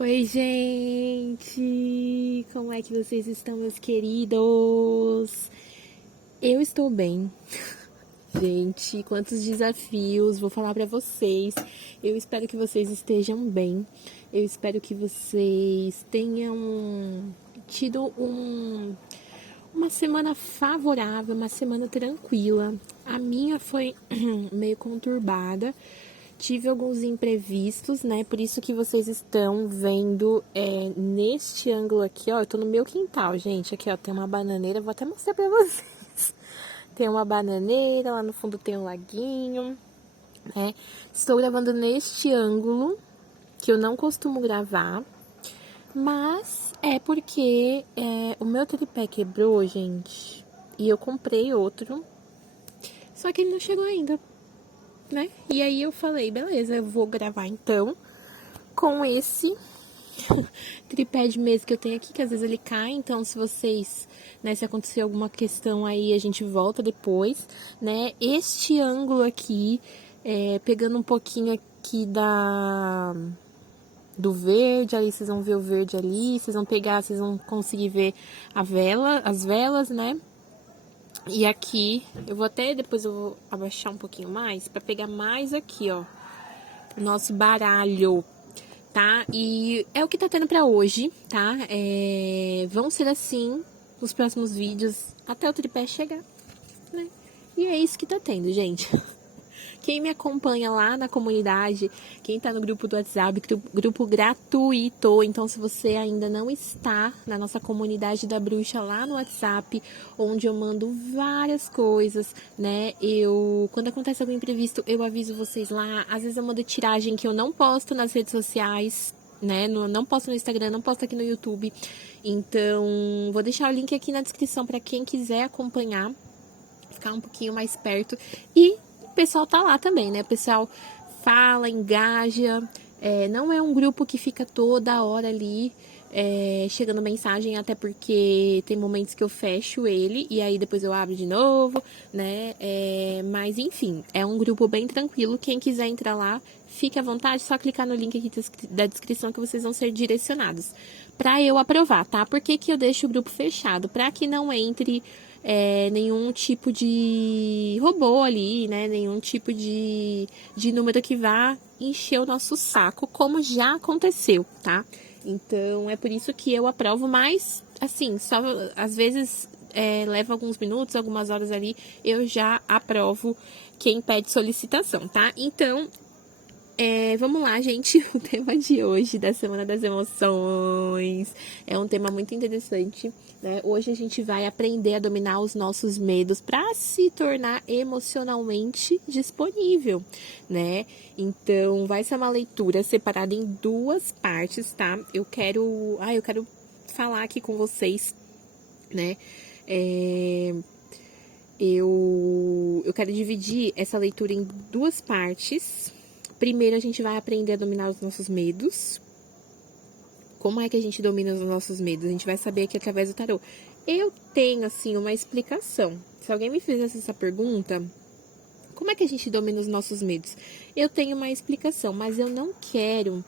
Oi, gente! Como é que vocês estão, meus queridos? Eu estou bem. Gente, quantos desafios, vou falar pra vocês. Eu espero que vocês estejam bem. Eu espero que vocês tenham tido uma semana favorável, uma semana tranquila. A minha foi meio conturbada. Tive alguns imprevistos, né? Por isso que vocês estão vendo neste ângulo aqui, ó. Eu tô no meu quintal, gente. Aqui, ó, tem uma bananeira. Vou até mostrar pra vocês. Tem uma bananeira, lá no fundo tem um laguinho, né? Estou gravando neste ângulo, que eu não costumo gravar. Mas é porque o meu tripé quebrou, gente. E eu comprei outro. Só que ele não chegou ainda, né? E aí eu falei, beleza, eu vou gravar então com esse tripé de mesa que eu tenho aqui, que às vezes ele cai, então se vocês, né, se acontecer alguma questão aí, a gente volta depois, né? Este ângulo aqui, pegando um pouquinho aqui do verde, ali vocês vão ver o verde ali, vocês vão pegar, vocês vão conseguir ver as velas, né? E aqui, depois eu vou abaixar um pouquinho mais, pra pegar mais aqui, ó, o nosso baralho, tá? E é o que tá tendo pra hoje, tá? Vão ser assim os próximos vídeos até o tripé chegar, né? E é isso que tá tendo, gente. Quem me acompanha lá na comunidade, quem tá no grupo do WhatsApp, grupo gratuito, então se você ainda não está na nossa comunidade da bruxa lá no WhatsApp, onde eu mando várias coisas, né? Quando acontece algum imprevisto, eu aviso vocês lá. Às vezes eu mando tiragem que eu não posto nas redes sociais, né? Não posto no Instagram, não posto aqui no YouTube. Então, vou deixar o link aqui na descrição para quem quiser acompanhar, ficar um pouquinho mais perto. E o pessoal tá lá também, né? O pessoal fala, engaja. Não é um grupo que fica toda hora ali chegando mensagem, até porque tem momentos que eu fecho ele e aí depois eu abro de novo, né? Mas enfim, é um grupo bem tranquilo. Quem quiser entrar lá, fique à vontade, só clicar no link aqui da descrição que vocês vão ser direcionados para eu aprovar, tá? Por que que eu deixo o grupo fechado? Para que não entre nenhum tipo de robô ali, né? Nenhum tipo de número que vá encher o nosso saco, como já aconteceu, tá? Então, é por isso que eu aprovo, mas, assim, só às vezes leva alguns minutos, algumas horas ali, eu já aprovo quem pede solicitação, tá? Então, vamos lá, gente. O tema de hoje, da Semana das Emoções, é um tema muito interessante, né? Hoje a gente vai aprender a dominar os nossos medos para se tornar emocionalmente disponível, né? Então, vai ser uma leitura separada em duas partes, tá? Eu quero falar aqui com vocês, né? Eu quero dividir essa leitura em duas partes. Primeiro, a gente vai aprender a dominar os nossos medos. Como é que a gente domina os nossos medos? A gente vai saber aqui através do tarô. Eu tenho, assim, uma explicação. Se alguém me fizesse essa pergunta, como é que a gente domina os nossos medos? Eu tenho uma explicação, mas eu não quero...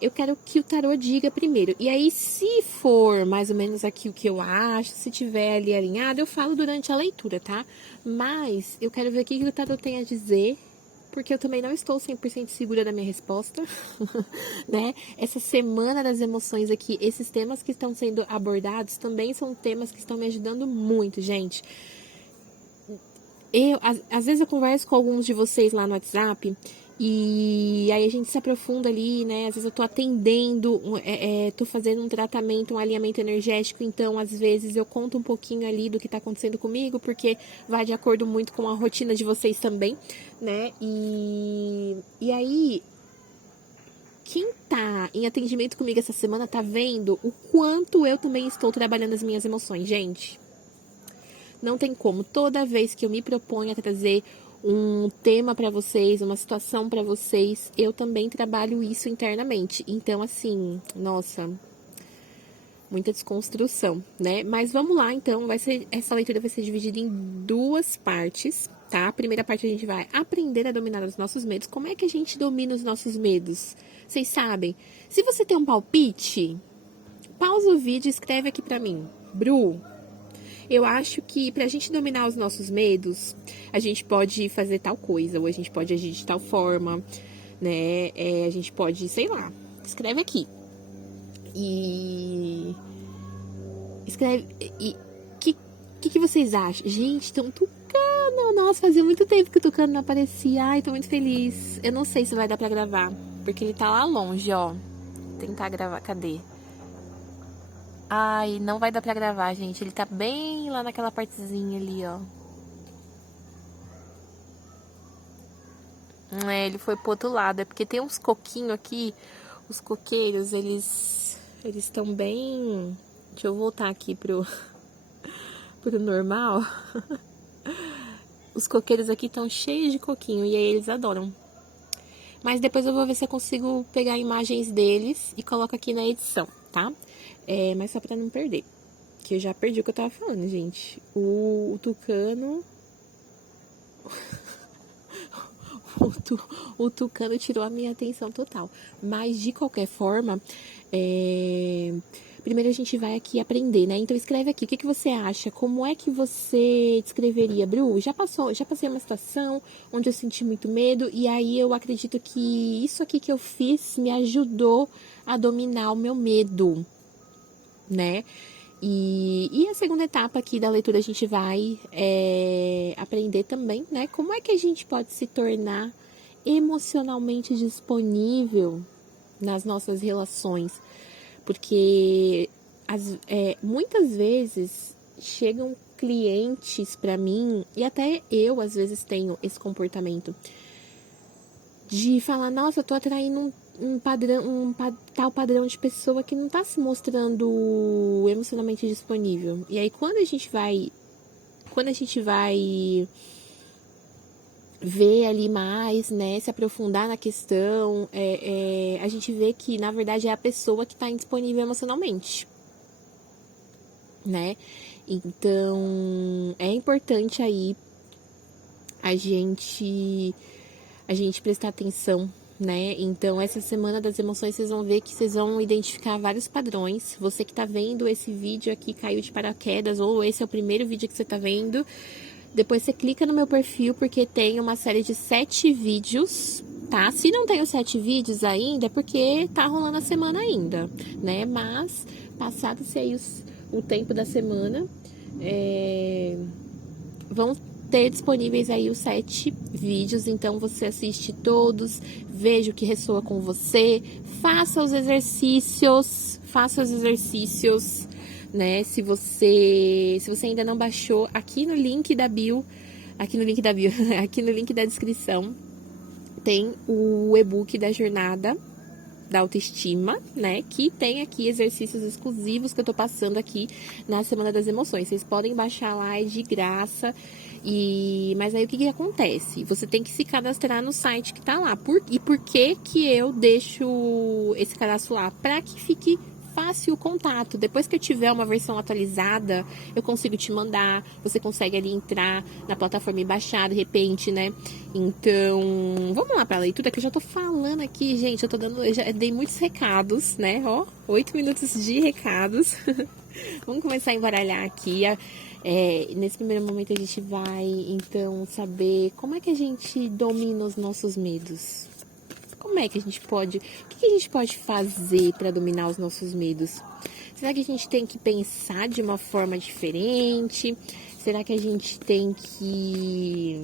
eu quero que o tarô diga primeiro. E aí, se for mais ou menos aqui o que eu acho, se tiver ali alinhado, eu falo durante a leitura, tá? Mas eu quero ver o que o tarô tem a dizer, porque eu também não estou 100% segura da minha resposta, né? Essa semana das emoções aqui, esses temas que estão sendo abordados também são temas que estão me ajudando muito, gente. Às vezes eu converso com alguns de vocês lá no WhatsApp e aí a gente se aprofunda ali, né? Às vezes eu tô atendendo, tô fazendo um tratamento, um alinhamento energético, então às vezes eu conto um pouquinho ali do que tá acontecendo comigo, porque vai de acordo muito com a rotina de vocês também, né? E aí, quem tá em atendimento comigo essa semana tá vendo o quanto eu também estou trabalhando as minhas emoções, gente. Não tem como. Toda vez que eu me proponho a trazer um tema para vocês, uma situação para vocês, eu também trabalho isso internamente. Então, assim, nossa, muita desconstrução, né? Mas vamos lá, então, essa leitura vai ser dividida em duas partes, tá? A primeira parte a gente vai aprender a dominar os nossos medos. Como é que a gente domina os nossos medos? Vocês sabem? Se você tem um palpite, pausa o vídeo e escreve aqui pra mim. Bru, eu acho que pra gente dominar os nossos medos, a gente pode fazer tal coisa, ou a gente pode agir de tal forma, né? A gente pode, sei lá, escreve aqui. E escreve. E que vocês acham? Gente, tem um tucano. Nossa, fazia muito tempo que o tucano não aparecia. Ai, tô muito feliz. Eu não sei se vai dar pra gravar, porque ele tá lá longe, ó. Vou tentar gravar, cadê? Ai, não vai dar pra gravar, gente. Ele tá bem lá naquela partezinha ali, ó. Ele foi pro outro lado. É porque tem uns coquinhos aqui. Os coqueiros, eles estão bem... Deixa eu voltar aqui pro normal. Os coqueiros aqui estão cheios de coquinho. E aí eles adoram. Mas depois eu vou ver se eu consigo pegar imagens deles e coloco aqui na edição, tá? Mas só pra não perder. Que eu já perdi o que eu tava falando, gente. O tucano... o tucano tirou a minha atenção total. Mas, de qualquer forma, primeiro a gente vai aqui aprender, né? Então, escreve aqui. O que você acha? Como é que você descreveria, Bru? Já passei uma situação onde eu senti muito medo. E aí, eu acredito que isso aqui que eu fiz me ajudou a dominar o meu medo, né? E a segunda etapa aqui da leitura a gente vai aprender também, né? Como é que a gente pode se tornar emocionalmente disponível nas nossas relações? Porque muitas vezes chegam clientes para mim, e até eu às vezes tenho esse comportamento de falar, nossa, eu tô atraindo tal padrão de pessoa que não tá se mostrando emocionalmente disponível. E aí quando a gente vai ver ali mais, né, se aprofundar na questão, a gente vê que na verdade é a pessoa que tá indisponível emocionalmente, né? Então é importante aí a gente prestar atenção, né? Então, essa semana das emoções, vocês vão ver que vocês vão identificar vários padrões. Você que tá vendo esse vídeo aqui, caiu de paraquedas, ou esse é o primeiro vídeo que você tá vendo, depois você clica no meu perfil, porque tem uma série de 7 vídeos, tá? Se não tem os 7 vídeos ainda, é porque tá rolando a semana ainda, né? Mas, passado-se aí o tempo da semana, vão ter disponíveis aí os 7 vídeos, então você assiste todos, veja o que ressoa com você, faça os exercícios, né? Se você ainda não baixou, aqui no link da descrição, tem o e-book da jornada da autoestima, né? Que tem aqui exercícios exclusivos que eu tô passando aqui na Semana das Emoções. Vocês podem baixar lá, é de graça. Mas aí o que acontece? Você tem que se cadastrar no site que tá lá. Por que eu deixo esse cadastro lá? Para que fique fácil o contato. Depois que eu tiver uma versão atualizada, eu consigo te mandar. Você consegue ali entrar na plataforma e baixar de repente, né? Então, vamos lá para a leitura, que eu já tô falando aqui, gente. Eu já dei muitos recados, né? Ó, 8 minutos de recados. Vamos começar a embaralhar aqui. Nesse primeiro momento a gente vai, então, saber como é que a gente domina os nossos medos. Como é que a gente pode... O que a gente pode fazer para dominar os nossos medos? Será que a gente tem que pensar de uma forma diferente? Será que a gente tem que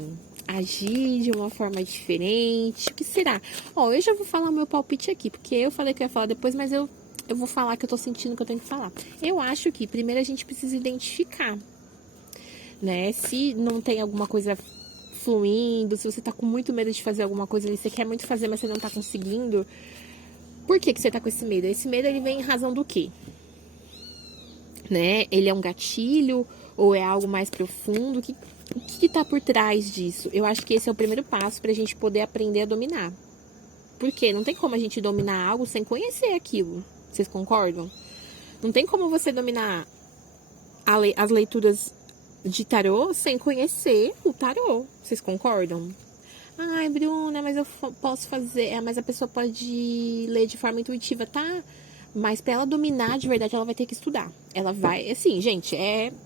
agir de uma forma diferente? O que será? Eu já vou falar o meu palpite aqui, porque eu falei que eu ia falar depois, mas eu vou falar que eu tô sentindo que eu tenho que falar. Eu acho que primeiro a gente precisa identificar, né? Se não tem alguma coisa fluindo, se você tá com muito medo de fazer alguma coisa ali, você quer muito fazer, mas você não tá conseguindo. Por que você tá com esse medo? Esse medo, ele vem em razão do quê? Né? Ele é um gatilho ou é algo mais profundo? O que tá por trás disso? Eu acho que esse é o primeiro passo pra gente poder aprender a dominar. Por quê? Não tem como a gente dominar algo sem conhecer aquilo. Vocês concordam? Não tem como você dominar as leituras de tarô sem conhecer o tarô. Vocês concordam? Ai, Bruna, mas eu posso fazer... mas a pessoa pode ler de forma intuitiva, tá? Mas pra ela dominar de verdade, ela vai ter que estudar. Ela vai... Assim, gente,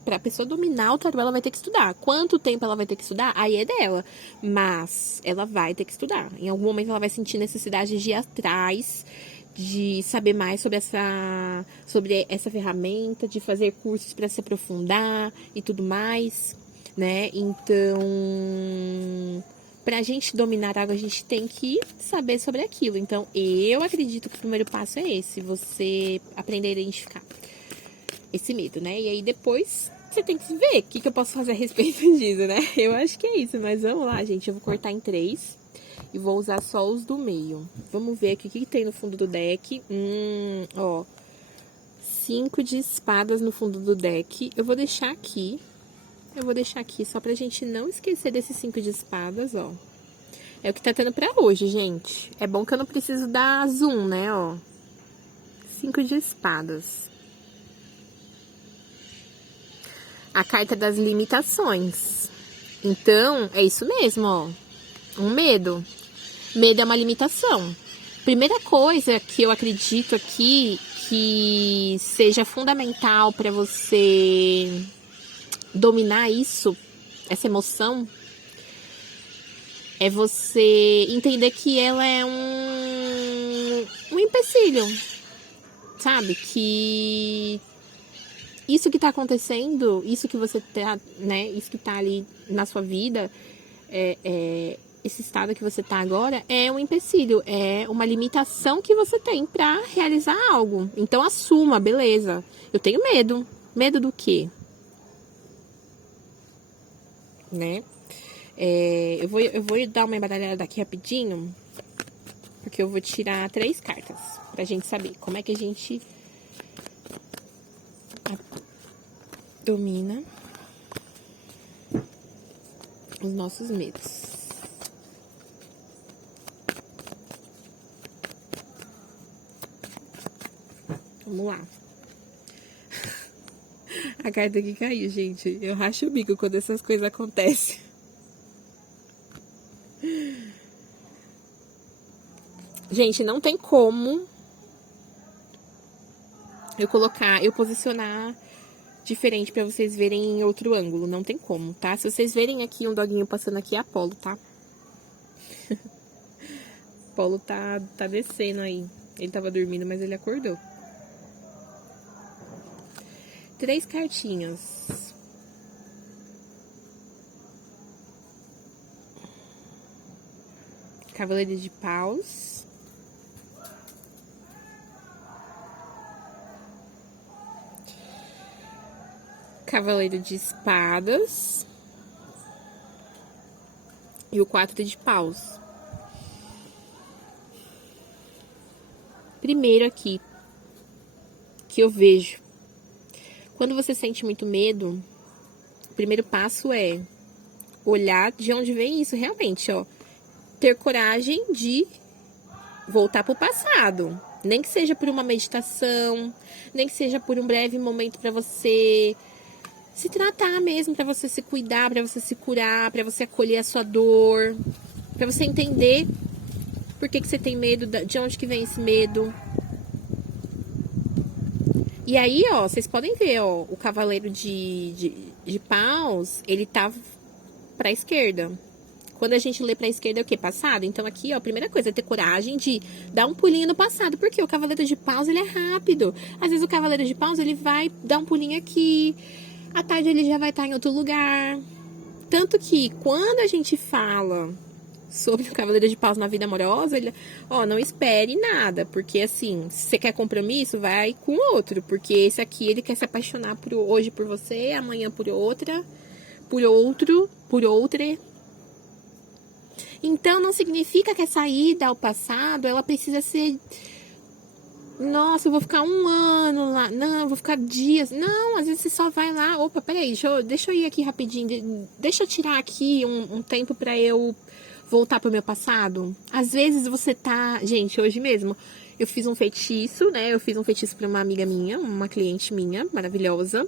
pra pessoa dominar o tarô, ela vai ter que estudar. Quanto tempo ela vai ter que estudar? Aí é dela. Mas ela vai ter que estudar. Em algum momento ela vai sentir necessidade de ir atrás, de saber mais sobre essa ferramenta, de fazer cursos para se aprofundar e tudo mais, né? Então, pra gente dominar a água, a gente tem que saber sobre aquilo. Então, eu acredito que o primeiro passo é esse, você aprender a identificar esse medo, né? E aí depois você tem que ver o que eu posso fazer a respeito disso, né? Eu acho que é isso, mas vamos lá, gente. Eu vou cortar em 3 e vou usar só os do meio. Vamos ver aqui o que tem no fundo do deck. Ó, 5 de espadas no fundo do deck. Eu vou deixar aqui. Só pra gente não esquecer desses 5 de espadas, ó. É o que tá tendo pra hoje, gente. É bom que eu não preciso dar zoom, né, ó. 5 de espadas. A carta das limitações. Então, é isso mesmo, ó. Um medo. Medo é uma limitação. Primeira coisa que eu acredito aqui que seja fundamental para você dominar isso, essa emoção, é você entender que ela é um empecilho, sabe? Que isso que tá acontecendo, isso que você tá, né? Isso que tá ali na sua vida, esse estado que você tá agora é um empecilho, é uma limitação que você tem pra realizar algo. Então assuma, beleza. Eu tenho medo. Medo do quê? Né? Eu vou dar uma embaralhada aqui rapidinho, porque eu vou tirar 3 cartas pra gente saber como é que a gente domina os nossos medos. Vamos lá. A carta que caiu, gente. Eu racho o bico quando essas coisas acontecem. Gente, não tem como eu posicionar diferente pra vocês verem em outro ângulo. Não tem como, tá? Se vocês verem aqui um doguinho passando aqui, é Apolo, tá? Apolo tá descendo aí. Ele tava dormindo, mas ele acordou. 3 cartinhas. Cavaleiro de Paus. Cavaleiro de Espadas. E o 4 de Paus. Primeiro aqui, que eu vejo. Quando você sente muito medo, o primeiro passo é olhar de onde vem isso realmente, ó. Ter coragem de voltar pro passado. Nem que seja por uma meditação, nem que seja por um breve momento para você se tratar mesmo, para você se cuidar, para você se curar, para você acolher a sua dor, para você entender por que você tem medo, de onde que vem esse medo. E aí, ó, vocês podem ver, ó, o cavaleiro de paus, ele tá pra esquerda. Quando a gente lê pra esquerda é o quê? Passado. Então aqui, ó, a primeira coisa é ter coragem de dar um pulinho no passado. Porque o cavaleiro de paus, ele é rápido. Às vezes o cavaleiro de paus, ele vai dar um pulinho aqui. À tarde ele já vai estar em outro lugar. Tanto que quando a gente fala sobre o cavaleiro de paus na vida amorosa, ele, ó, não espere nada, porque assim, se você quer compromisso, vai com outro, porque esse aqui, ele quer se apaixonar hoje por você, amanhã por outra, por outro, por outra. Então, não significa que a saída ao passado, ela precisa ser, nossa, eu vou ficar 1 ano lá, não, eu vou ficar dias, não, às vezes você só vai lá, opa, peraí, deixa eu ir aqui rapidinho, deixa eu tirar aqui um tempo pra eu voltar pro meu passado. Às vezes você tá... Gente, hoje mesmo, eu fiz um feitiço, né? Eu fiz um feitiço pra uma amiga minha, uma cliente minha, maravilhosa.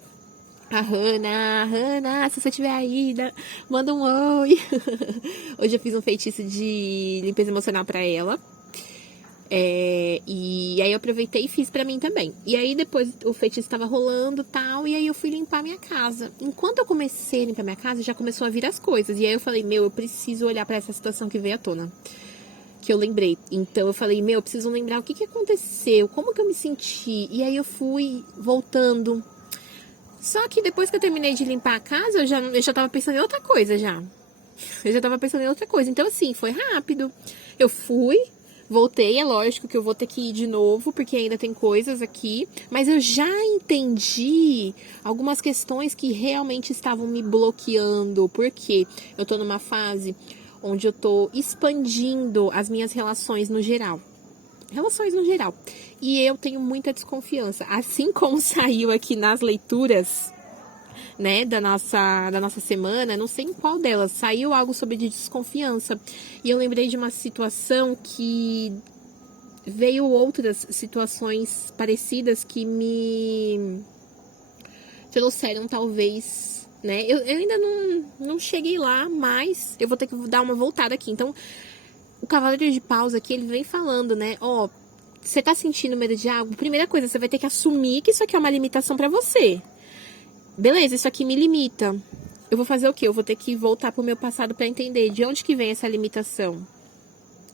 A Hannah, se você estiver aí, manda um oi. Hoje eu fiz um feitiço de limpeza emocional pra ela. E aí eu aproveitei e fiz pra mim também. E aí depois o feitiço tava rolando e tal, e aí eu fui limpar minha casa. Enquanto eu comecei a limpar minha casa, já começou a vir as coisas. E aí eu falei, eu preciso olhar pra essa situação que veio à tona. Que eu lembrei. Então eu falei, eu preciso lembrar o que aconteceu, como que eu me senti. E aí eu fui voltando. Só que depois que eu terminei de limpar a casa, eu já tava pensando em outra coisa já. Eu já tava pensando em outra coisa. Então assim, foi rápido. Eu fui, voltei, é lógico que eu vou ter que ir de novo, porque ainda tem coisas aqui. Mas eu já entendi algumas questões que realmente estavam me bloqueando. Porque eu tô numa fase onde eu tô expandindo as minhas relações no geral. Relações no geral. E eu tenho muita desconfiança. Assim como saiu aqui nas leituras, né, da nossa semana, não sei em qual delas, saiu algo sobre desconfiança. E eu lembrei de uma situação que veio outras situações parecidas que me trouxeram talvez, né? Eu ainda não cheguei lá, mas eu vou ter que dar uma voltada aqui. Então, o Cavaleiro de Paus aqui, ele vem falando, né? Você tá sentindo medo de algo? Primeira coisa, você vai ter que assumir que isso aqui é uma limitação pra você. Beleza, isso aqui me limita. Eu vou fazer o quê? Eu vou ter que voltar pro meu passado pra entender de onde que vem essa limitação.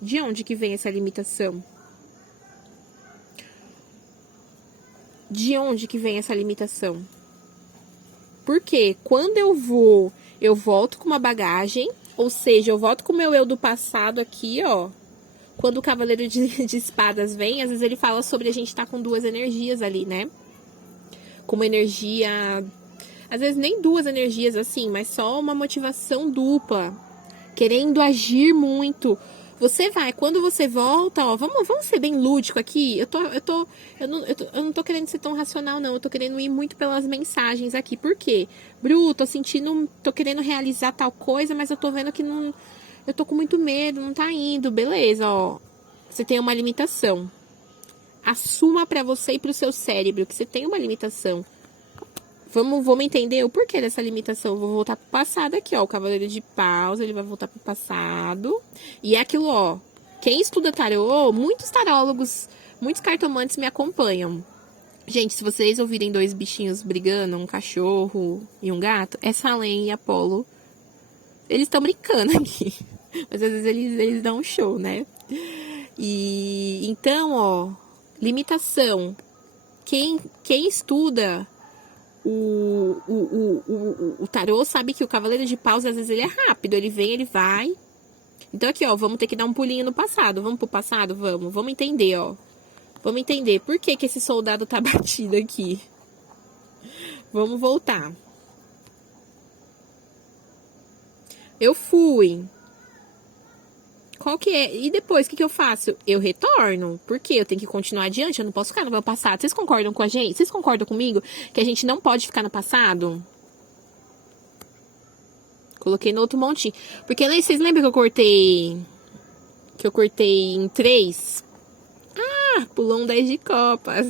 De onde que vem essa limitação? De onde que vem essa limitação? Porque quando eu volto com uma bagagem, ou seja, eu volto com o meu eu do passado aqui, ó. Quando o Cavaleiro de Espadas vem, às vezes ele fala sobre a gente estar com duas energias ali, né? Com uma energia... Às vezes nem duas energias assim, mas só uma motivação dupla. Querendo agir muito. Você vai, quando você volta, ó, vamos ser bem lúdico aqui. Eu não tô querendo ser tão racional, não. Eu tô querendo ir muito pelas mensagens aqui. Por quê? Tô querendo realizar tal coisa, mas eu tô vendo que não... Eu tô com muito medo, não tá indo. Beleza, ó. Você tem uma limitação. Assuma pra você e pro seu cérebro que você tem uma limitação. Vamos entender o porquê dessa limitação. Eu vou voltar pro passado aqui, ó. O Cavaleiro de Paus, ele vai voltar pro passado. E é aquilo, ó. Quem estuda tarô, muitos tarólogos, muitos cartomantes me acompanham. Gente, se vocês ouvirem dois bichinhos brigando, um cachorro e um gato, é Salem e Apolo. Eles estão brincando aqui. Mas às vezes eles dão um show, né? E então, ó, limitação. Quem estuda o tarô sabe que o Cavaleiro de Paus, às vezes, ele é rápido. Ele vem, ele vai. Então, aqui, ó, vamos ter que dar um pulinho no passado. Vamos pro passado? Vamos entender, ó. Vamos entender por que esse soldado tá batido aqui. Vamos voltar. Eu fui. Qual que é? E depois, o que eu faço? Eu retorno. Por quê? Eu tenho que continuar adiante. Eu não posso ficar no meu passado. Vocês concordam com a gente? Vocês concordam comigo que a gente não pode ficar no passado? Coloquei no outro montinho. Porque vocês lembram que eu cortei... Que eu cortei em 3? Ah, pulou um 10 de copas.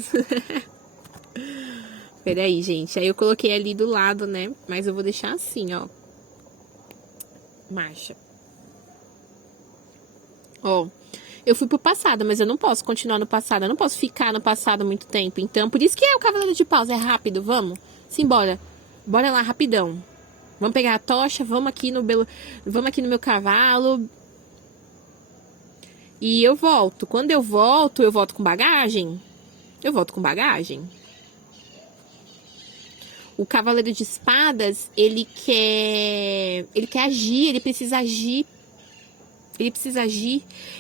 Peraí, gente. Aí eu coloquei ali do lado, né? Mas eu vou deixar assim, ó. Marcha. Ó, eu fui pro passado, mas eu não posso continuar no passado. Eu não posso ficar no passado muito tempo. Então, por isso que é o Cavaleiro de Paus. É rápido, vamos? Simbora. Bora lá, rapidão. Vamos pegar a tocha, vamos aqui no meu cavalo. E eu volto. Quando eu volto com bagagem? Eu volto com bagagem. O Cavaleiro de Espadas, ele quer agir, ele precisa agir.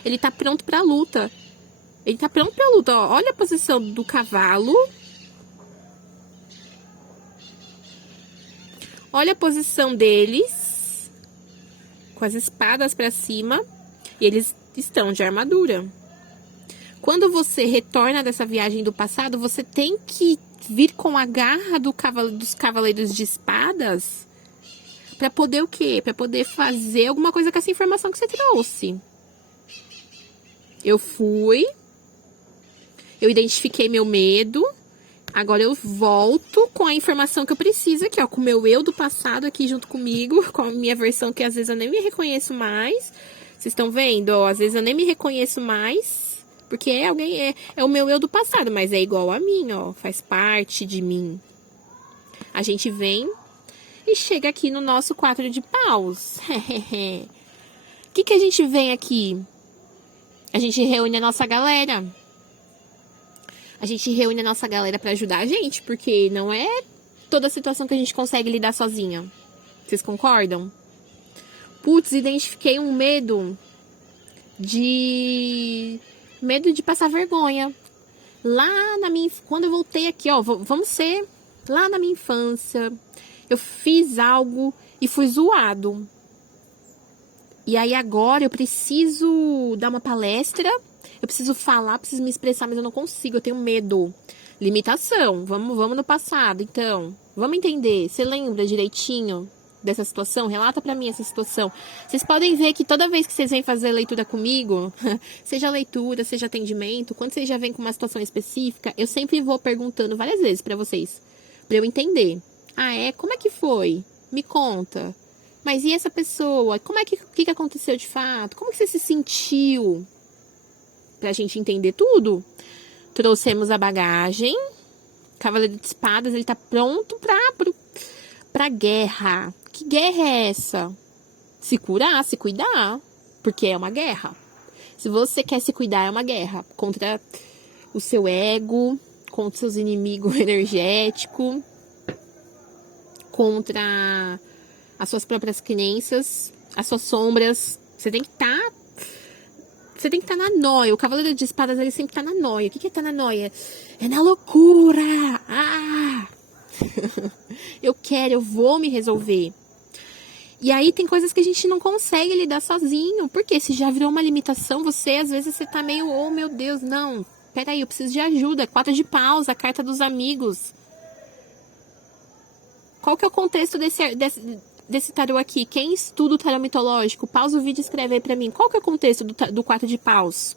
Ele tá pronto pra luta. Ó, olha a posição do cavalo. Olha a posição deles. Com as espadas pra cima. E eles estão de armadura. Quando você retorna dessa viagem do passado, você tem que vir com a garra dos Cavaleiros de Espadas pra poder o quê? Pra poder fazer alguma coisa com essa informação que você trouxe. Eu fui. Eu identifiquei meu medo. Agora eu volto com a informação que eu preciso aqui, ó. Com o meu eu do passado aqui junto comigo. Com a minha versão que às vezes eu nem me reconheço mais. Vocês estão vendo, ó? Às vezes eu nem me reconheço mais. Porque é o meu eu do passado, mas é igual a mim, ó. Faz parte de mim. A gente vem e chega aqui no nosso 4 de paus. O que a gente vem aqui? A gente reúne a nossa galera. A gente reúne a nossa galera pra ajudar a gente, porque não é toda situação que a gente consegue lidar sozinha. Vocês concordam? Putz, identifiquei um medo de passar vergonha. Quando eu voltei aqui, ó, vamos ser lá na minha infância, eu fiz algo e fui zoado. E aí agora eu preciso dar uma palestra, eu preciso falar, preciso me expressar, mas eu não consigo, eu tenho medo. Limitação, vamos no passado, então. Vamos entender, você lembra direitinho dessa situação? Relata pra mim essa situação. Vocês podem ver que toda vez que vocês vêm fazer leitura comigo, seja leitura, seja atendimento, quando vocês já vêm com uma situação específica, eu sempre vou perguntando várias vezes pra vocês, pra eu entender. Como é que foi? Me conta. Mas e essa pessoa? O que aconteceu de fato? Como que você se sentiu? Pra gente entender tudo. Trouxemos a bagagem. Cavaleiro de Espadas, ele tá pronto pra guerra. Que guerra é essa? Se curar, se cuidar. Porque é uma guerra. Se você quer se cuidar, é uma guerra. Contra o seu ego, contra seus inimigos energéticos, contra as suas próprias crenças, as suas sombras. Você tem que estar na noia. O Cavaleiro de Espadas, ele sempre tá na noia. O que é tá na noia? É na loucura. Eu vou me resolver. E aí tem coisas que a gente não consegue lidar sozinho. Porque se já virou uma limitação, às vezes você tá meio, oh meu Deus, não. Peraí, eu preciso de ajuda. 4 de paus, a carta dos amigos. Qual que é o contexto desse tarô aqui? Quem estuda o tarô mitológico, pausa o vídeo e escreve aí pra mim. Qual que é o contexto do 4 de paus?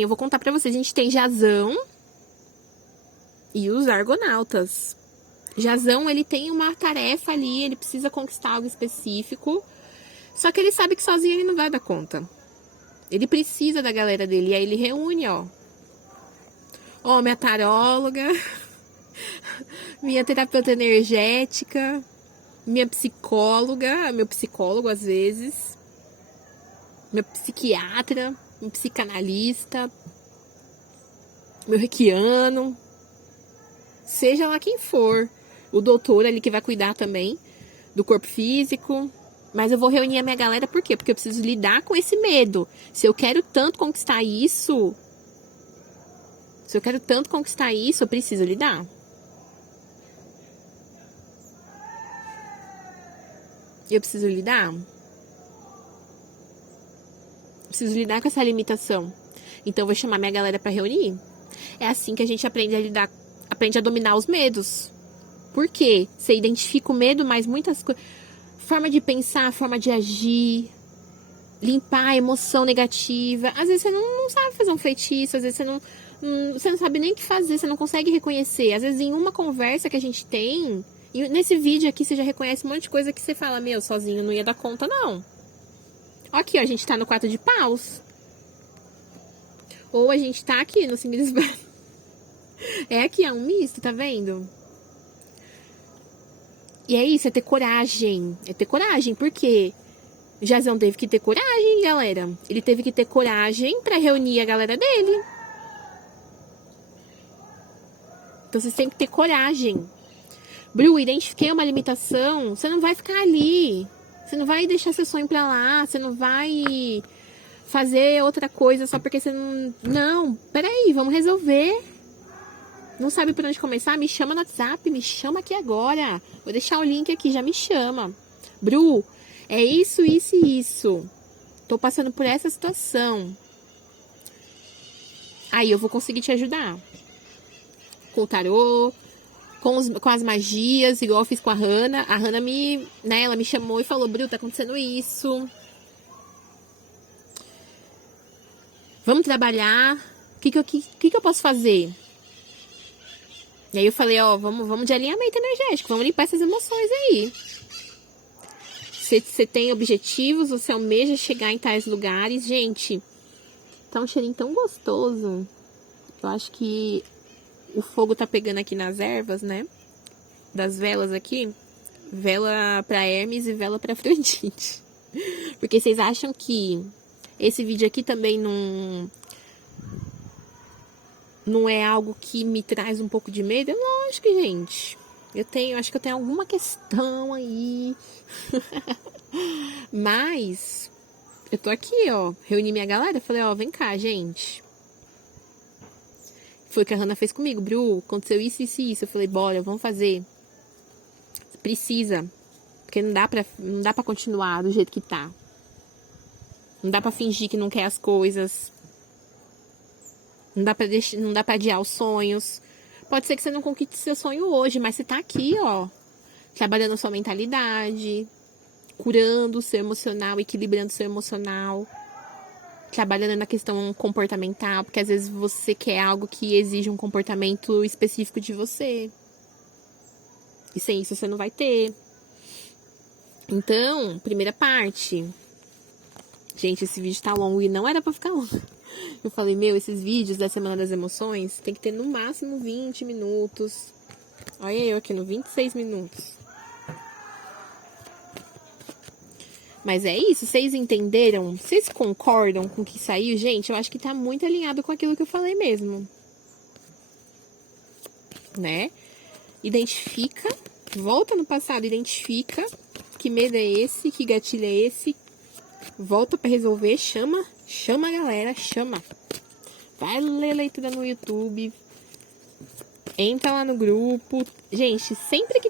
Eu vou contar pra vocês, a gente tem Jazão e os Argonautas. Jazão, ele tem uma tarefa ali, ele precisa conquistar algo específico, só que ele sabe que sozinho ele não vai dar conta. Ele precisa da galera dele, e aí ele reúne, ó. Minha taróloga, minha terapeuta energética, minha psicóloga, meu psicólogo às vezes, meu psiquiatra, meu psicanalista, meu reikiano, seja lá quem for, o doutor ali que vai cuidar também do corpo físico. Mas eu vou reunir a minha galera, por quê? Porque eu preciso lidar com esse medo. Se eu quero tanto conquistar isso, eu preciso lidar. Eu preciso lidar. Preciso lidar com essa limitação. Então eu vou chamar minha galera pra reunir. É assim que a gente aprende a lidar, aprende a dominar os medos. Por quê? Você identifica o medo, mas muitas coisas, forma de pensar, forma de agir, limpar a emoção negativa. Às vezes você não sabe fazer um feitiço, às vezes você não sabe nem o que fazer, você não consegue reconhecer. Às vezes em uma conversa que a gente tem, e nesse vídeo aqui você já reconhece um monte de coisa que você fala, meu, sozinho não ia dar conta não. Aqui, ó, a gente tá no 4 de paus. Ou a gente tá aqui no 5 de espadas. É aqui, é um misto, tá vendo? E é isso, é ter coragem. É ter coragem, porque Jazão teve que ter coragem, galera. Ele teve que ter coragem pra reunir a galera dele. Então vocês têm que ter coragem. Bru, identifiquei uma limitação. Você não vai ficar ali. Você não vai deixar seu sonho pra lá. Você não vai fazer outra coisa só porque você não... Não, peraí, vamos resolver. Não sabe por onde começar? Me chama no WhatsApp, me chama aqui agora. Vou deixar o link aqui, já me chama. Bru, é isso, isso e isso. Tô passando por essa situação. Aí eu vou conseguir te ajudar. Com o tarô, com as magias, igual eu fiz com a Hannah. A Hannah ela me chamou e falou, Bru, tá acontecendo isso. Vamos trabalhar. que eu posso fazer? E aí eu falei, ó, vamos de alinhamento energético, vamos limpar essas emoções aí. Você tem objetivos, você almeja chegar em tais lugares. Gente, tá um cheirinho tão gostoso. Eu acho que o fogo tá pegando aqui nas ervas, né? Das velas aqui. Vela pra Hermes e vela pra Afrodite. Porque vocês acham que esse vídeo aqui também não é algo que me traz um pouco de medo? É lógico, gente. Acho que eu tenho alguma questão aí. Mas eu tô aqui, ó. Reuni minha galera, falei, ó, vem cá, gente. Foi o que a Hannah fez comigo. Bru, aconteceu isso, isso e isso. Eu falei, bora, vamos fazer. Precisa. Porque não dá pra continuar do jeito que tá. Não dá pra fingir que não quer as coisas. Não dá pra adiar os sonhos. Pode ser que você não conquiste seu sonho hoje, mas você tá aqui, ó. Trabalhando a sua mentalidade. Curando o seu emocional, equilibrando o seu emocional. Trabalhando na questão comportamental. Porque às vezes você quer algo que exige um comportamento específico de você. E sem isso você não vai ter. Então, primeira parte. Gente, esse vídeo tá longo e não era pra ficar longo. Eu falei, esses vídeos da Semana das Emoções tem que ter no máximo 20 minutos. Olha eu aqui no 26 minutos. Mas é isso, vocês entenderam? Vocês concordam com o que saiu? Gente, eu acho que tá muito alinhado com aquilo que eu falei mesmo. Né? Identifica, volta no passado, identifica que medo é esse, que gatilho é esse. Volta pra resolver, chama a galera, chama. Vai ler leitura no YouTube. Entra lá no grupo. Gente, sempre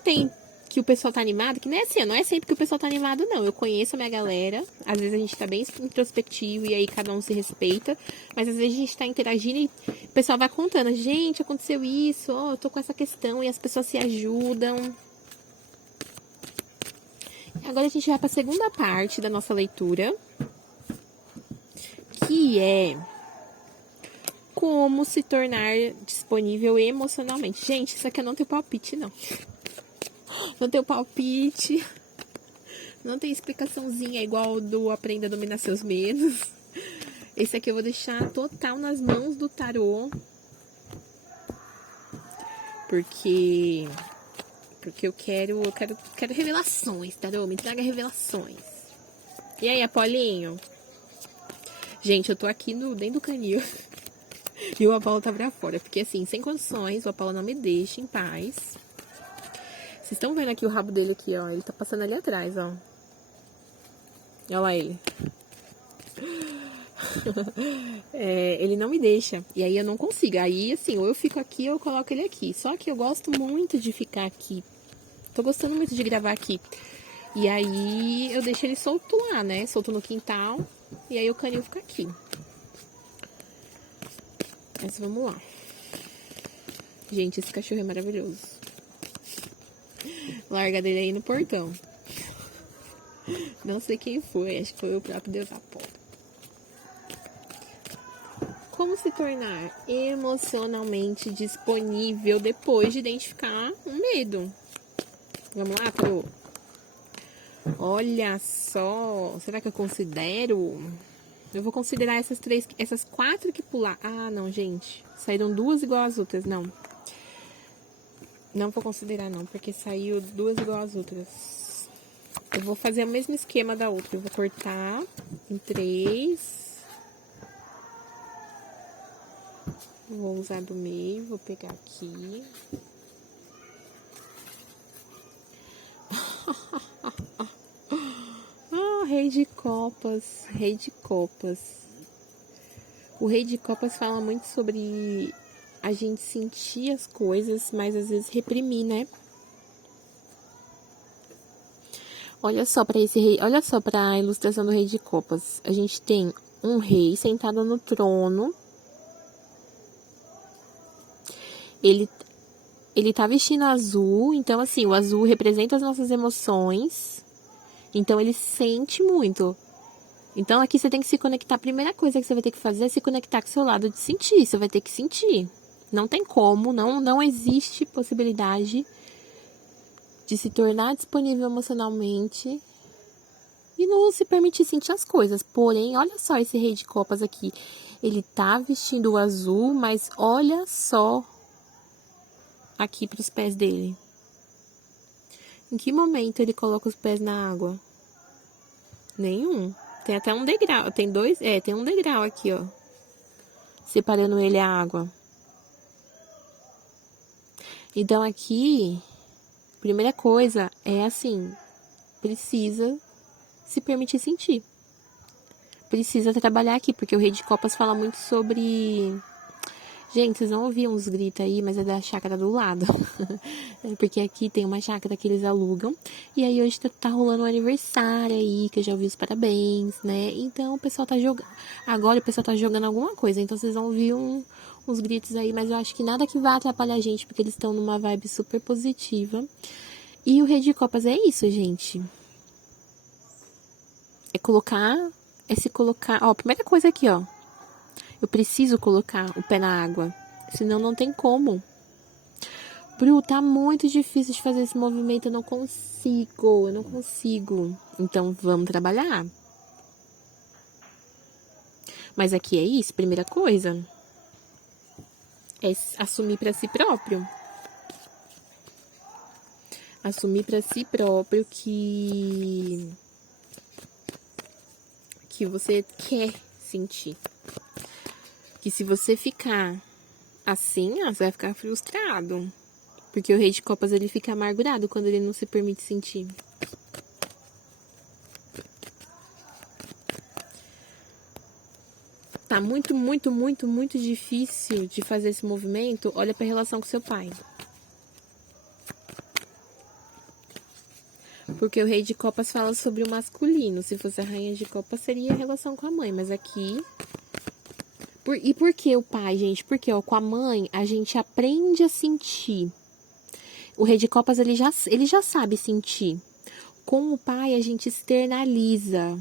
que o pessoal tá animado, que não é assim, não é sempre que o pessoal tá animado, não. Eu conheço a minha galera. Às vezes a gente tá bem introspectivo e aí cada um se respeita. Mas às vezes a gente tá interagindo e o pessoal vai contando. Gente, aconteceu isso, ó, eu tô com essa questão e as pessoas se ajudam. Agora a gente vai para a segunda parte da nossa leitura, que é como se tornar disponível emocionalmente. Gente, isso aqui eu não tenho palpite, não. Não tenho palpite. Não tem explicaçãozinha igual do Aprenda a Dominar Seus Medos. Esse aqui eu vou deixar total nas mãos do tarô. Porque eu quero revelações, tarô. Me traga revelações. E aí, Apolinho? Gente, eu tô aqui dentro do canil. E o Apolo tá pra fora. Porque assim, sem condições, o Apolo não me deixa em paz. Vocês estão vendo aqui o rabo dele aqui, ó. Ele tá passando ali atrás, ó. Olha lá ele. Ele não me deixa. E aí eu não consigo. Aí, assim, ou eu fico aqui ou eu coloco ele aqui. Só que eu gosto muito de ficar aqui. Tô gostando muito de gravar aqui. E aí eu deixo ele solto lá, né? Solto no quintal. E aí o canil fica aqui. Mas vamos lá. Gente, esse cachorro é maravilhoso. Larga dele aí no portão. Não sei quem foi, acho que foi o próprio Deus Apolo. Como se tornar emocionalmente disponível depois de identificar um medo? Vamos lá, tarô? Olha só, será que eu considero? Eu vou considerar essas 4 que pular. Ah, não, gente. Saíram 2 igual às outras, não. Não vou considerar, não, porque saiu 2 igual às outras. Eu vou fazer o mesmo esquema da outra. Eu vou cortar em 3. Vou usar do meio, vou pegar aqui. Rei de Copas, Rei de Copas. O Rei de Copas fala muito sobre a gente sentir as coisas, mas às vezes reprimir, né? Olha só para esse rei, olha só para a ilustração do Rei de Copas. A gente tem um rei sentado no trono. Ele tá vestindo azul, então assim, o azul representa as nossas emoções. Então ele sente muito. Então, aqui você tem que se conectar. A primeira coisa que você vai ter que fazer é se conectar com o seu lado de sentir. Você vai ter que sentir. Não tem como, não existe possibilidade de se tornar disponível emocionalmente e não se permitir sentir as coisas. Porém, olha só esse rei de copas aqui. Ele tá vestindo o azul, mas olha só aqui pros pés dele. Em que momento ele coloca os pés na água? Nenhum. Tem até um degrau. Tem dois. Tem um degrau aqui, ó. Separando ele a água. Então aqui, primeira coisa é assim: precisa se permitir sentir. Precisa trabalhar aqui, porque o Rei de Copas fala muito sobre... Gente, vocês vão ouvir uns gritos aí, mas é da chácara do lado. Porque aqui tem uma chácara que eles alugam. E aí hoje tá rolando um aniversário aí, que eu já ouvi os parabéns, né? Então o pessoal tá jogando... Agora o pessoal tá jogando alguma coisa. Então vocês vão ouvir uns gritos aí, mas eu acho que nada que vá atrapalhar a gente, porque eles estão numa vibe super positiva. E o Rei de Copas é isso, gente. É se colocar... Ó, a primeira coisa aqui, ó. Eu preciso colocar o pé na água, senão não tem como. Bru, tá muito difícil de fazer esse movimento, eu não consigo. Então, vamos trabalhar. Mas aqui é isso, primeira coisa. É assumir pra si próprio. Assumir pra si próprio que você quer sentir. Que se você ficar assim, você vai ficar frustrado. Porque o Rei de Copas, ele fica amargurado quando ele não se permite sentir. Tá muito, muito, muito, muito difícil de fazer esse movimento. Olha pra relação com seu pai. Porque o Rei de Copas fala sobre o masculino. Se fosse a Rainha de Copas, seria a relação com a mãe. Mas aqui... E por que o pai, gente? Porque, ó, com a mãe, a gente aprende a sentir. O Rei de Copas, ele já sabe sentir. Com o pai, a gente externaliza.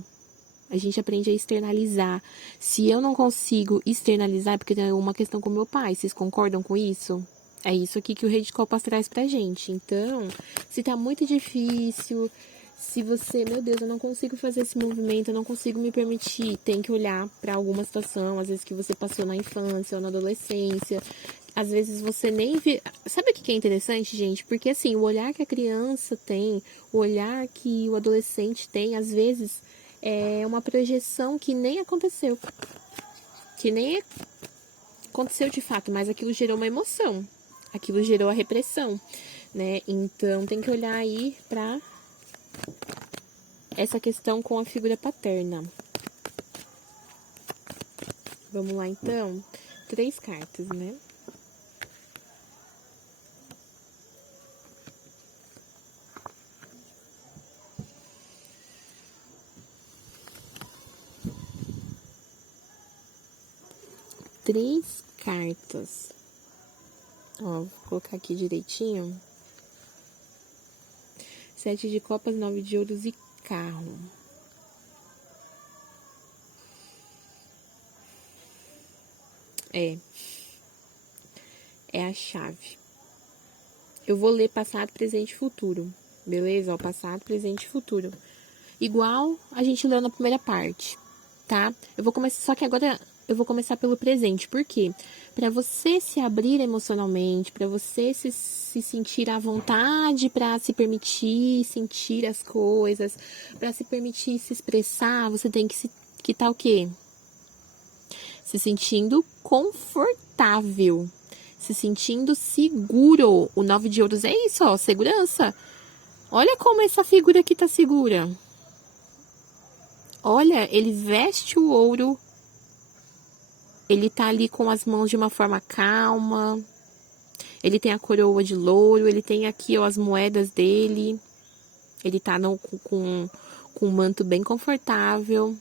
A gente aprende a externalizar. Se eu não consigo externalizar, é porque tem uma questão com meu pai. Vocês concordam com isso? É isso aqui que o Rei de Copas traz pra gente. Então, se tá muito difícil... Se você, meu Deus, eu não consigo fazer esse movimento, eu não consigo me permitir, tem que olhar para alguma situação, às vezes que você passou na infância ou na adolescência, às vezes você nem vê... Sabe o que é interessante, gente? Porque assim, o olhar que a criança tem, o olhar que o adolescente tem, às vezes é uma projeção que nem aconteceu. Que nem aconteceu de fato, mas aquilo gerou uma emoção, aquilo gerou a repressão, né? Então tem que olhar aí pra essa questão com a figura paterna. Vamos lá, então. 3 cartas, né? Três cartas. Ó, vou colocar aqui direitinho. 7 de copas, 9 de ouros e carro. É a chave. Eu vou ler passado, presente e futuro. Beleza? Ó, passado, presente e futuro. Igual a gente leu na primeira parte, tá? Eu vou começar, só que agora eu vou começar pelo presente. Por quê? Pra você se abrir emocionalmente, pra você se sentir à vontade, pra se permitir sentir as coisas, pra se permitir se expressar, você tem que tá o quê? Se sentindo confortável, se sentindo seguro. O 9 de ouros é isso, ó, segurança. Olha como essa figura aqui tá segura. Olha, ele veste o ouro. Ele tá ali com as mãos de uma forma calma. Ele tem a coroa de louro. Ele tem aqui, ó, as moedas dele. Ele tá com um manto bem confortável.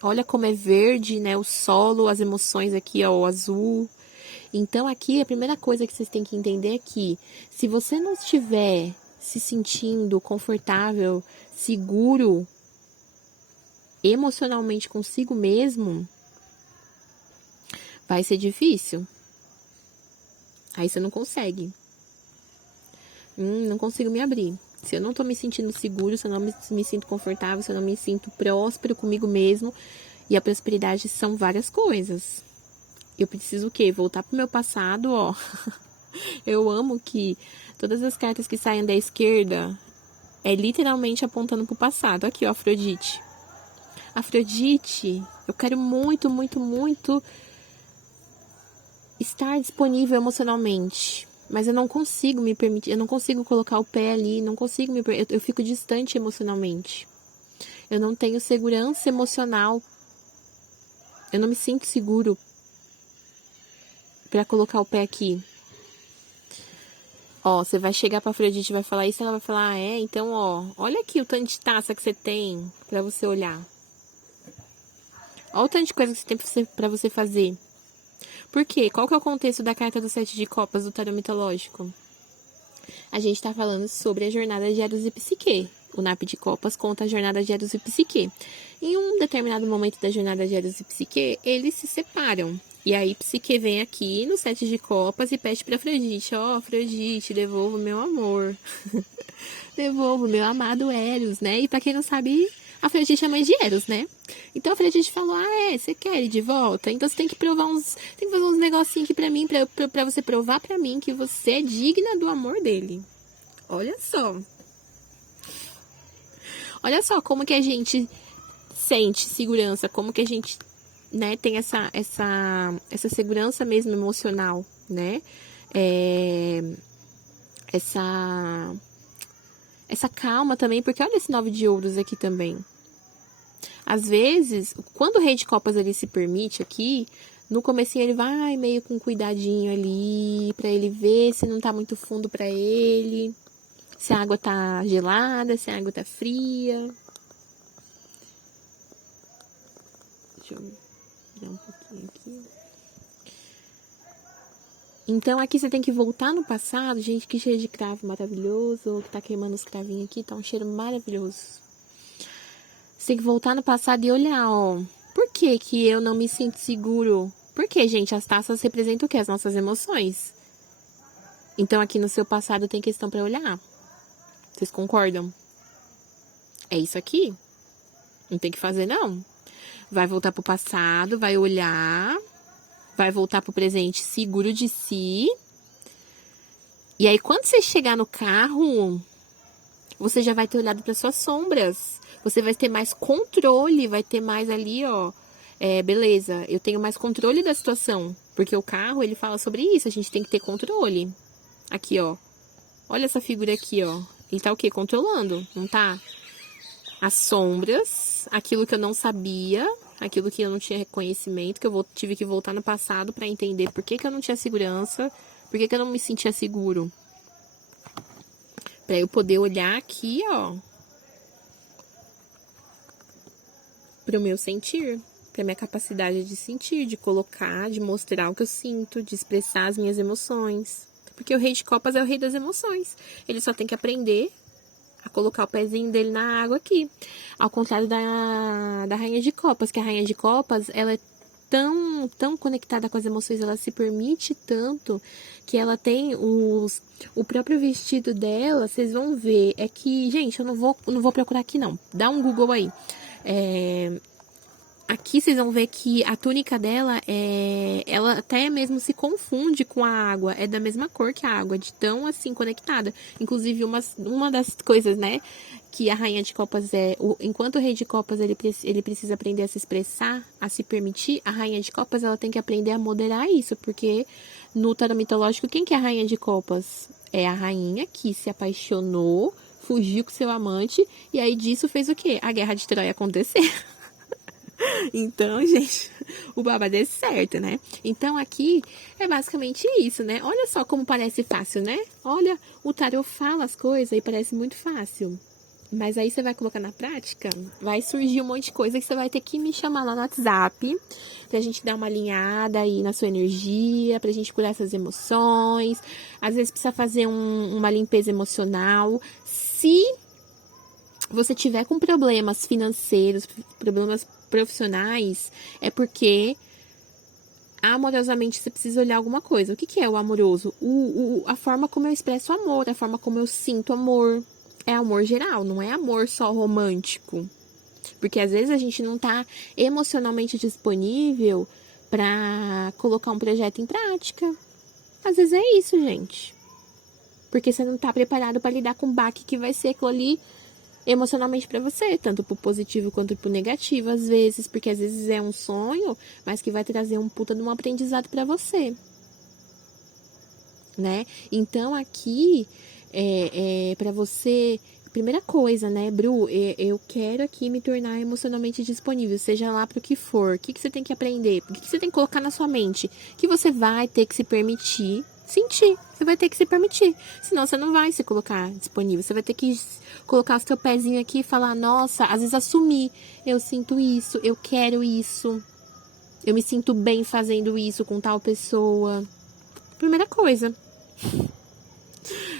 Olha como é verde, né? O solo, as emoções aqui, ó, o azul. Então, aqui, a primeira coisa que vocês têm que entender é que, se você não estiver se sentindo confortável, seguro, emocionalmente consigo mesmo, vai ser difícil. Aí você não consegue. Não consigo me abrir. Se eu não tô me sentindo seguro, se eu não me sinto confortável, se eu não me sinto próspero comigo mesmo. E a prosperidade são várias coisas. Eu preciso o quê? Voltar pro meu passado, ó. Eu amo que todas as cartas que saem da esquerda é literalmente apontando pro passado. Aqui, ó, Afrodite. Afrodite, eu quero muito, muito, muito estar disponível emocionalmente. Mas eu não consigo me permitir, eu não consigo colocar o pé ali, não consigo eu fico distante emocionalmente. Eu não tenho segurança emocional. Eu não me sinto seguro pra colocar o pé aqui. Ó, você vai chegar pra Afrodite e vai falar isso, ela vai falar, ah, é? Então, ó, olha aqui o tanto de taça que você tem pra você olhar. Olha o tanto de coisa que você tem pra você fazer. Por quê? Qual que é o contexto da carta do 7 de copas do tarô mitológico? A gente tá falando sobre a jornada de Eros e Psique. O naipe de copas conta a jornada de Eros e Psique. Em um determinado momento da jornada de Eros e Psique, eles se separam. E aí Psique vem aqui no 7 de copas e pede pra Afrodite, ó, Afrodite, devolva o meu amor. Devolva o meu amado Eros, né? E pra quem não sabe, Afrodite é mãe de Eros, né? Então a Afrodite falou, ah, é, você quer ele de volta? Então você tem que provar tem que fazer uns negocinhos aqui pra mim, pra você provar pra mim que você é digna do amor dele. Olha só. Olha só como que a gente sente segurança, como que a gente, né, tem essa segurança mesmo emocional, né? Essa calma também, porque olha esse 9 de ouros aqui também. Às vezes, quando o rei de copas ele se permite aqui, no comecinho ele vai meio com cuidadinho ali, pra ele ver se não tá muito fundo pra ele, se a água tá gelada, se a água tá fria. Deixa eu virar um pouquinho aqui. Então aqui você tem que voltar no passado, gente, que cheiro de cravo maravilhoso, que tá queimando os cravinhos aqui, tá um cheiro maravilhoso. Você tem que voltar no passado e olhar, ó. Por que que eu não me sinto seguro? Porque, gente, as taças representam o quê? As nossas emoções. Então, aqui no seu passado tem questão pra olhar. Vocês concordam? É isso aqui. Não tem que fazer, não. Vai voltar pro passado, vai olhar, vai voltar pro presente seguro de si. E aí, quando você chegar no carro, você já vai ter olhado para suas sombras. Você vai ter mais controle, vai ter mais ali, ó. Beleza, eu tenho mais controle da situação. Porque o carro, ele fala sobre isso, a gente tem que ter controle. Aqui, ó. Olha essa figura aqui, ó. Ele tá o quê? Controlando, não tá? As sombras, aquilo que eu não sabia, aquilo que eu não tinha reconhecimento, que eu tive que voltar no passado para entender por que eu não tinha segurança, por que eu não me sentia seguro. Pra eu poder olhar aqui, ó, pro meu sentir, pra minha capacidade de sentir, de colocar, de mostrar o que eu sinto, de expressar as minhas emoções. Porque o rei de copas é o rei das emoções. Ele só tem que aprender a colocar o pezinho dele na água aqui. Ao contrário da rainha de copas, que a rainha de copas, ela é tão conectada com as emoções, ela se permite tanto que ela tem o próprio vestido dela, vocês vão ver, é que, gente, eu não vou procurar aqui não, dá um Google aí. Aqui vocês vão ver que a túnica dela, ela até mesmo se confunde com a água. É da mesma cor que a água, de tão assim conectada. Inclusive, uma das coisas, né, que a rainha de copas enquanto o rei de copas ele precisa aprender a se expressar, a se permitir, a rainha de copas ela tem que aprender a moderar isso. Porque no tarô mitológico, quem que é a rainha de copas? É a rainha que se apaixonou, fugiu com seu amante, e aí disso fez o quê? A guerra de Troia acontecer. Então, gente, o babado é certo, né? Então, aqui é basicamente isso, né? Olha só como parece fácil, né? Olha, o tarô fala as coisas e parece muito fácil. Mas aí você vai colocar na prática, vai surgir um monte de coisa que você vai ter que me chamar lá no WhatsApp pra gente dar uma alinhada aí na sua energia, pra gente curar essas emoções. Às vezes precisa fazer uma limpeza emocional. Se você tiver com problemas financeiros, problemas profissionais, é porque amorosamente você precisa olhar alguma coisa. O que que é o amoroso? A forma como eu expresso amor, a forma como eu sinto amor. É amor geral, não é amor só romântico. Porque às vezes a gente não tá emocionalmente disponível pra colocar um projeto em prática. Às vezes é isso, gente. Porque você não tá preparado pra lidar com o baque que vai ser aquilo ali emocionalmente pra você, tanto pro positivo quanto pro negativo, às vezes, porque às vezes é um sonho, mas que vai trazer um puta de um aprendizado pra você, né? Então aqui para você, primeira coisa, né, Bru, eu quero aqui me tornar emocionalmente disponível, seja lá pro que for. O que que você tem que aprender? O que que você tem que colocar na sua mente? Que você vai ter que se permitir sentir. Você vai ter que se permitir. Senão você não vai se colocar disponível. Você vai ter que colocar o seu pezinho aqui e falar, nossa, às vezes assumir. Eu sinto isso, eu quero isso. Eu me sinto bem fazendo isso com tal pessoa. Primeira coisa.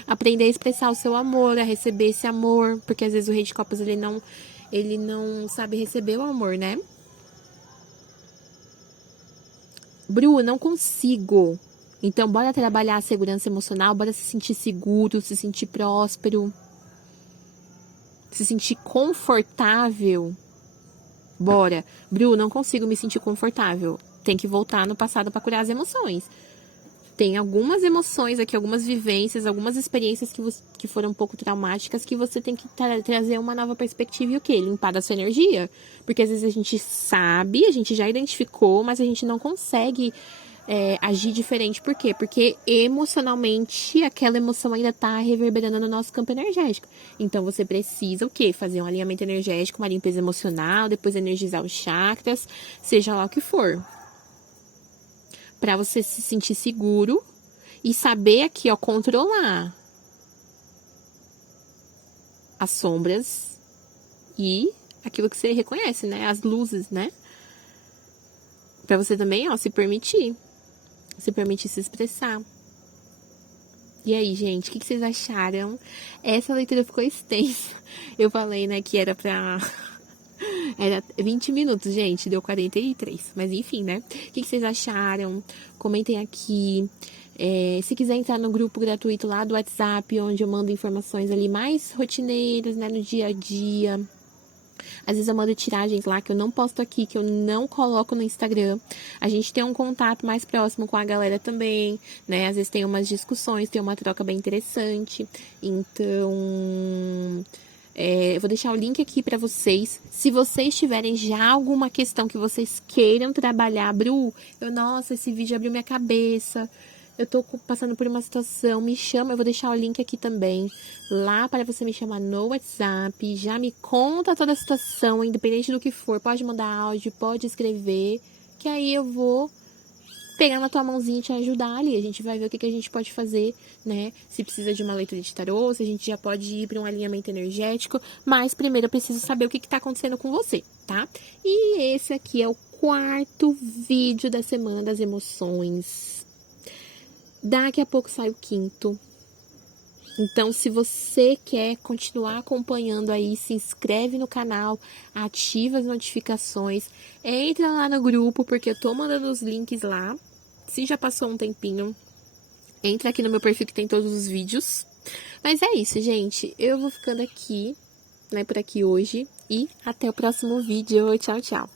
Aprender a expressar o seu amor, a receber esse amor. Porque às vezes o rei de copas, ele não sabe receber o amor, né? Bru, não consigo. Então, bora trabalhar a segurança emocional, bora se sentir seguro, se sentir próspero, se sentir confortável. Bora. Bru, não consigo me sentir confortável. Tem que voltar no passado para curar as emoções. Tem algumas emoções aqui, algumas vivências, algumas experiências que foram um pouco traumáticas que você tem que trazer uma nova perspectiva e o quê? Limpar da sua energia. Porque às vezes a gente sabe, a gente já identificou, mas a gente não consegue agir diferente. Por quê? Porque emocionalmente aquela emoção ainda tá reverberando no nosso campo energético. Então você precisa o quê? Fazer um alinhamento energético, uma limpeza emocional, depois energizar os chakras, seja lá o que for. Pra você se sentir seguro e saber aqui, ó, controlar as sombras e aquilo que você reconhece, né? As luzes, né? Pra você também, ó, se permitir se expressar. E aí, gente, o que vocês acharam? Essa leitura ficou extensa. Eu falei, né, que era 20 minutos, gente, deu 43. Mas enfim, né? O que vocês acharam? Comentem aqui. Se quiser entrar no grupo gratuito lá do WhatsApp, onde eu mando informações ali mais rotineiras, né, no dia a dia. Às vezes eu mando tiragens lá que eu não posto aqui, que eu não coloco no Instagram. A gente tem um contato mais próximo com a galera também, né? Às vezes tem umas discussões, tem uma troca bem interessante. Então, eu vou deixar o link aqui pra vocês. Se vocês tiverem já alguma questão que vocês queiram trabalhar, Bru, nossa, esse vídeo abriu minha cabeça. Eu tô passando por uma situação, me chama, eu vou deixar o link aqui também, lá para você me chamar no WhatsApp, já me conta toda a situação, independente do que for, pode mandar áudio, pode escrever, que aí eu vou pegar na tua mãozinha e te ajudar ali, a gente vai ver o que a gente pode fazer, né, se precisa de uma leitura de tarô, se a gente já pode ir para um alinhamento energético, mas primeiro eu preciso saber o que tá acontecendo com você, tá? E esse aqui é o 4º vídeo da Semana das Emoções. Daqui a pouco sai o 5º. Então, se você quer continuar acompanhando aí, se inscreve no canal, ativa as notificações, entra lá no grupo, porque eu tô mandando os links lá. Se já passou um tempinho, entra aqui no meu perfil que tem todos os vídeos. Mas é isso, gente. Eu vou ficando aqui, né, por aqui hoje. E até o próximo vídeo. Tchau, tchau.